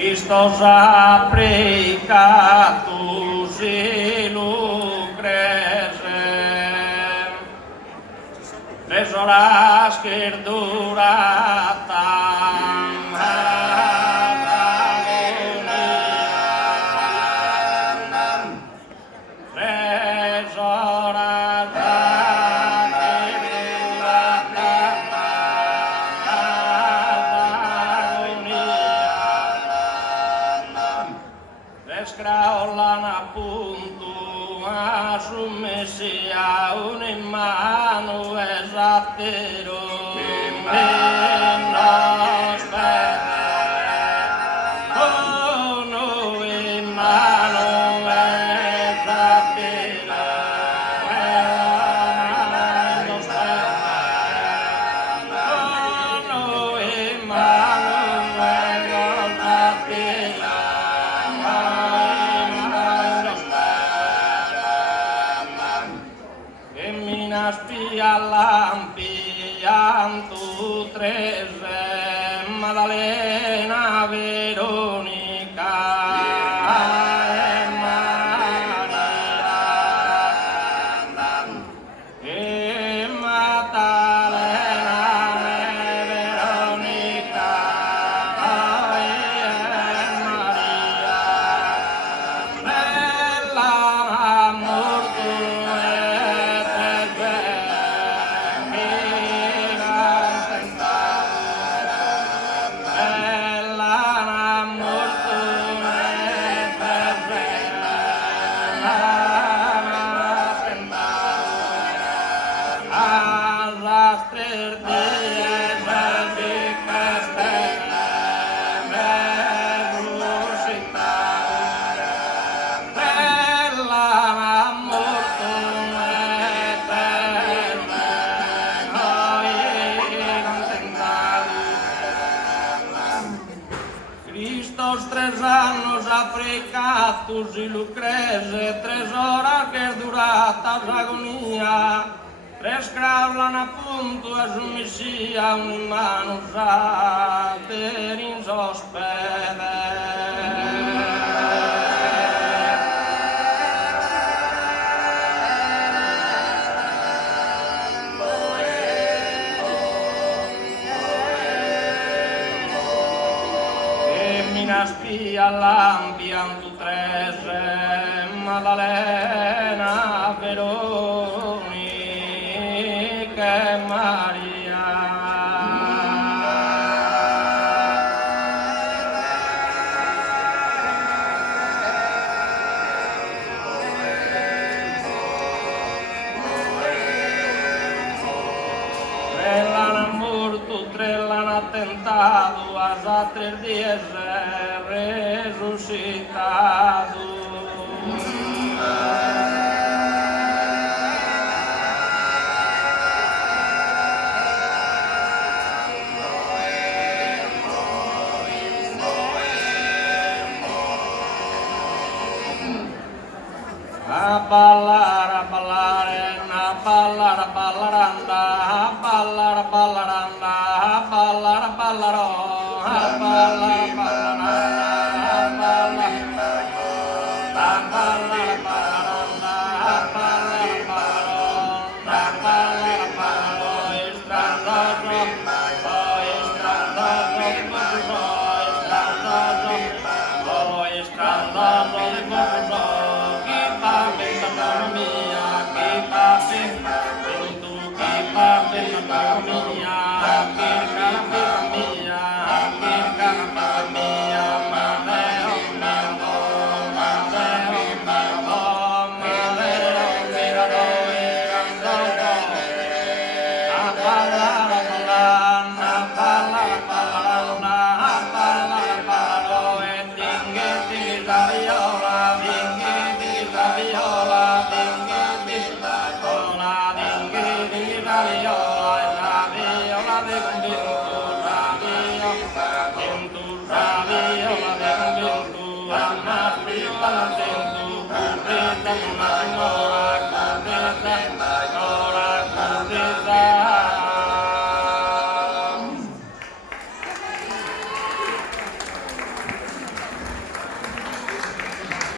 Cristos aplicatus e lucresem, 3 horas que duratam ad agoniam, 3 horas Escraulan appunto assumessia un in mano esattero nos uno in mano esattero nos uno in mano esattero. Spia lampiam tu trese, Maddalena, Veronica e Maria, e Maddalena e Veronica e Maria, bella morto Cristos 3 annos aplicatus e lucrese, 3 horas que durata agonia, 3 craulan appunto a submissia un manus aterins ospede. Spia lampiam tu trese, Maddalena, Veronica e Maria. L'han attentato a 3 dies resucitado. A ballar